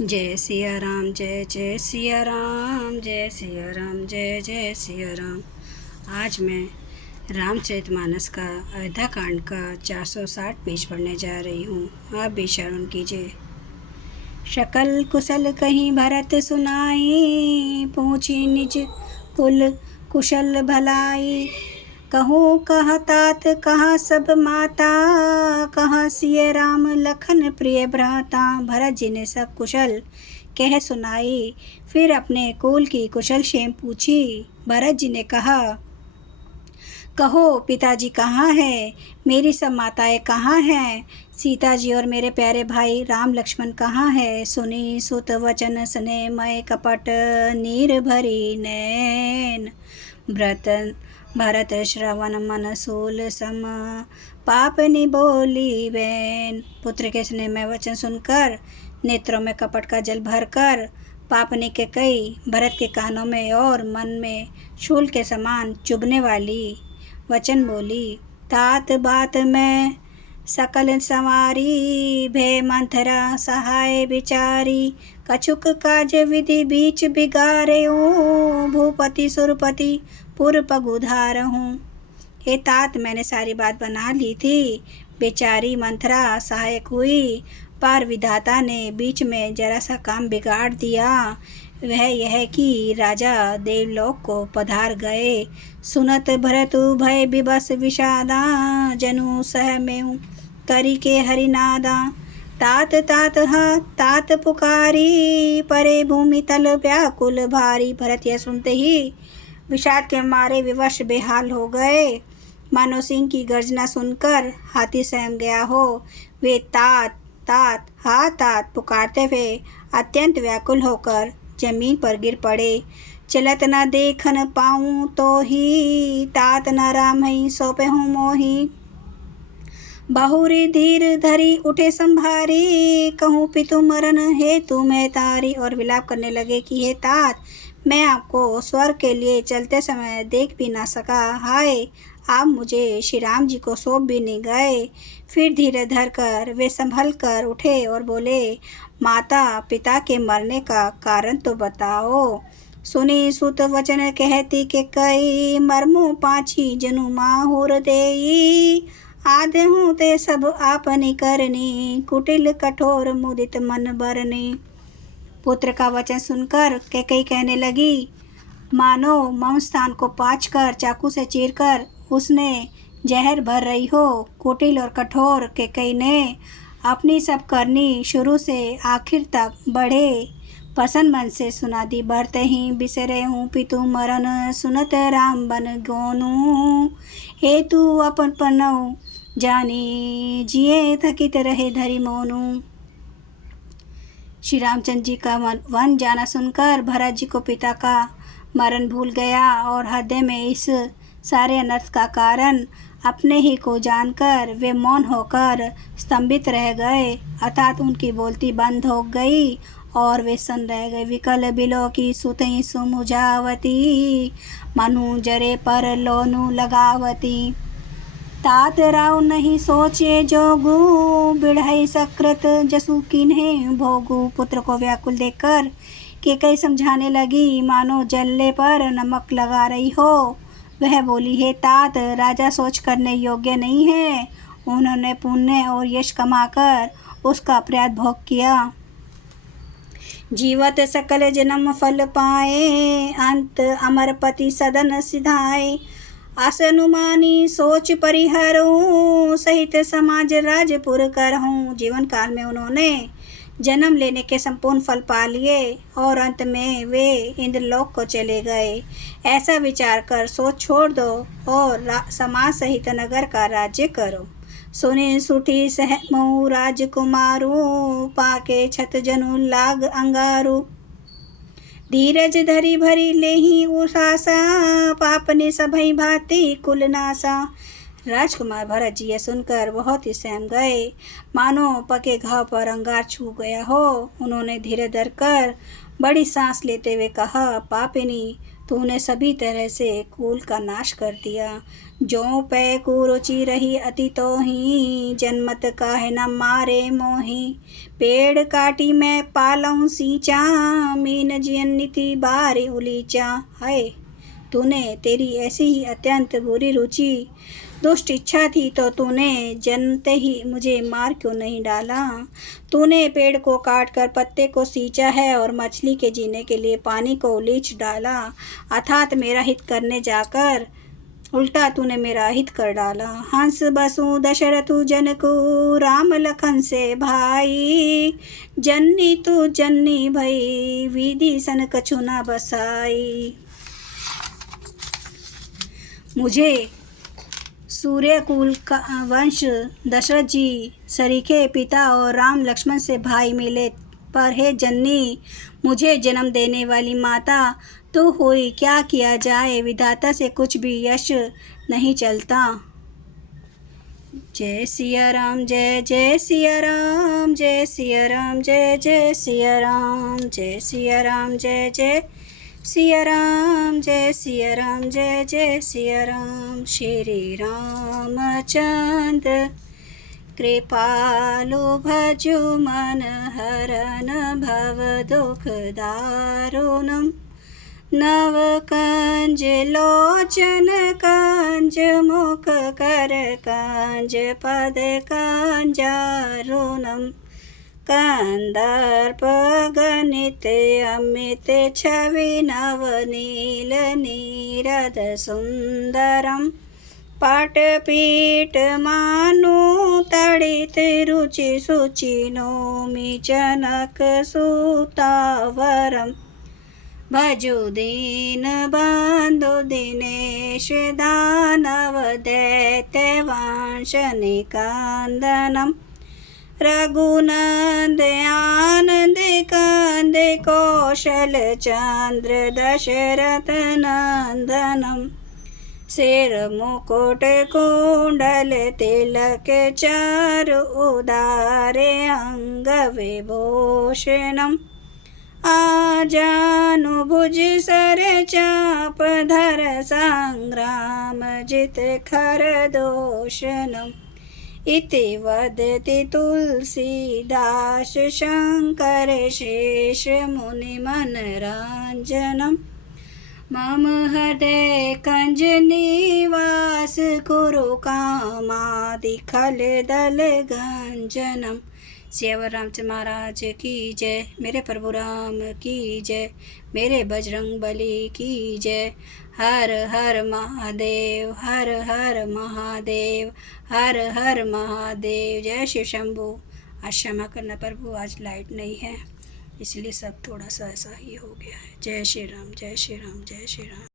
जय सिया राम, जय जय सिया राम, जय सिया राम, जय जय सिया राम। आज मैं रामचरितमानस का अयोध्या कांड का 460 पेज पढ़ने जा रही हूँ। आप भी श्रवण कीजिए। शकल कुशल कहीं भरत सुनाई, पूछी निज कुल कुशल भलाई। कहूँ कह तात कहाँ सब माता, कहाँ सिय राम लखन प्रिय भ्राता। भरत जी ने सब कुशल कह सुनाई, फिर अपने कुल की कुशल क्षेम पूछी। भरत जी ने कहा, कहो पिताजी कहाँ है, मेरी सब माताएं कहाँ हैं, सीता जी और मेरे प्यारे भाई राम लक्ष्मण कहाँ है। सुनी सुत वचन स्नेह मय कपट, नीर भरी नैन। भरत श्रवण मन सूल सम, पाप निबोली बैन। पुत्र के स्नेह में वचन सुनकर, नेत्रों में कपट का जल भरकर, पापनी के कई भरत के कानों में और मन में शूल के समान चुभने वाली वचन बोली। तात बात में सकल संवारी, भय मंथरा सहाय बिचारी। कछुक काज विधि बीच बिगारे, भूपति सुरपति पुर पगुधार हूँ। हे तात, मैंने सारी बात बना ली थी, बेचारी मंथरा सहायक हुई, पर विधाता ने बीच में जरा सा काम बिगाड़ दिया। वह यह कि राजा देवलोक को पधार गए। सुनत भरत भय विवश विषादा, जनु सह में करी के हरिनादा। तात तात हा तात पुकारी, परे भूमि तल व्याकुल भारी। भरत यह सुनते ही विषाद के मारे विवश बेहाल हो गए, मानो सिंह की गर्जना सुनकर हाथी सहम गया हो। वे तात तात हा तात पुकारते हुए अत्यंत व्याकुल होकर जमीन पर गिर पड़े। चलत न देखन पाऊँ तो ही, तात न राम ही सौंपे हूँ मोही। बहुरी धीर धरी उठे संभारी, कहूँ पितु मरण हेतु मैं तारी। और विलाप करने लगे कि हे तात, मैं आपको स्वर्ग के लिए चलते समय देख भी ना सका। हाय, आप मुझे श्री राम जी को सौंप भी नहीं गए। फिर धीरे धर कर वे संभल कर उठे और बोले, माता पिता के मरने का कारण तो बताओ। सुनी सुत वचन कहती के कई, मरमु पाछी जनु माहुर देई। आधे हूँ ते सब आपनी करनी, कुटिल कठोर मुदित मन बरनी। पुत्र का वचन सुनकर कैकेयी कहने लगी, मानो मम स्थान को पाँच कर चाकू से चीरकर उसने जहर भर रही हो। कुटिल और कठोर कैकेयी ने अपनी सब करनी शुरू से आखिर तक बड़े प्रसन्न मन से सुना दी। बढ़ते ही बिसरे हूँ पितु मरण, सुनत राम बन गोनू। हेतु अपन पनऊ जानी, जिए थकित रहे धरी मोनू। श्री रामचंद्र जी का वन जाना सुनकर भरत जी को पिता का मरण भूल गया और हृदय में इस सारे अनर्थ का कारण अपने ही को जानकर वे मौन होकर स्तंभित रह गए। अर्थात उनकी बोलती बंद हो गई और वे सन रह गए। विकल बिलो की सुतई सुमुझावती, मनु जरे पर लोनु लगावती। तात राव नहीं सोचे जोगू, बिढ़ई सकृत जसु किन्हे भोगू। पुत्र को व्याकुल देखकर कैकेयी समझाने लगी, मानो जल्ले पर नमक लगा रही हो। वह बोली, हे तात, राजा सोच करने योग्य नहीं है। उन्होंने पुण्य और यश कमाकर उसका अपराध भोग किया। जीवत सकल जन्म फल पाए, अंत अमरपति सदन सिधाए। असनुमानी सोच परिहरूं, सहित समाज राजपुर करहूं। जीवन काल में उन्होंने जन्म लेने के संपूर्ण फल पा लिए और अंत में वे इंद्रलोक को चले गए। ऐसा विचार कर सोच छोड़ दो और समाज सहित नगर का राज्य करो। सुने सुठी सहमऊ राजकुमारू, पाके छत जनु लाग अंगारू। धीरज धरी भरी लेही उषासा, पापने सभई भांति कुलनासा। राजकुमार भरत जी यह सुनकर बहुत ही सहम गए, मानो पके घाव पर अंगार छू गया हो। उन्होंने धीरे धर कर बड़ी सांस लेते हुए कहा, पापिनी, तूने सभी तरह से कुल का नाश कर दिया। जो पै कुरुचि रही अति तो ही, जन्मत काहे न मारे मोही। पेड़ काटी मैं पालऊं सींचा, मीन जियन नीति बारी उलीचा। हाय, तूने तेरी ऐसी ही अत्यंत बुरी रुचि, दुष्ट इच्छा थी तो तूने जन्मते ही मुझे मार क्यों नहीं डाला। तूने पेड़ को काट कर पत्ते को सींचा है और मछली के जीने के लिए पानी को उलीच डाला, अर्थात मेरा हित करने जाकर उल्टा तूने मेरा हित कर डाला। हंस बसु दशरथु जनकु, राम लखन से भाई। जन्नी तू जन्नी भई, विधि सन कछु न बसाई। मुझे सूर्यकुल का वंश दशरथ जी सरीखे पिता और राम लक्ष्मण से भाई मिले, पर हे जन्नी, मुझे जन्म देने वाली माता तो हुई, क्या किया जाए, विधाता से कुछ भी यश नहीं चलता। जय सिया राम, जय जय सिया राम, जय सिया राम, जय जय सिया राम, जय सिया राम, जय जय सिया राम, जय सिया राम, जय जय सिया राम। श्री रामचंद्र कृपालु भजु मन हरन भव दुख दारुणम्। नव कंज लोचन कंज मुख कर कंज पद कंजारुणम्। कंदर्प गणित अमित छवि नवनील नीरद सुंदरम्। पाटपीठ मानु तड़ित रुचि सुचि नौमि जनक सुतावरम्। भजु दीन बंधु दिनेश दानव दैत्य वंश निकंदनम्। रघुनंद आनंद कंद कौशल चंद्र दशरथ नंदनम्। सिर मुकुट कुंडल तिलक चारु उदारे अंग विभूषणम्। आजानुभुज सर चाप धर संग्राम जित खर दोषणम्। इति वदति तुलसीदास शंकर शेष मुनि मनरांजनम्। मम हृदय कंज निवास कुरु कामादि खल दल गंजनम्। सियावर रामचंद्र महाराज की जय, मेरे प्रभु राम की जय, मेरे बजरंग बली की जय। हर हर महादेव, हर हर महादेव, हर हर महादेव। जय शिव शंभू। आज क्षमा करना प्रभु, आज लाइट नहीं है, इसलिए सब थोड़ा सा ऐसा ही हो गया है। जय श्री राम, जय श्री राम, जय श्री राम।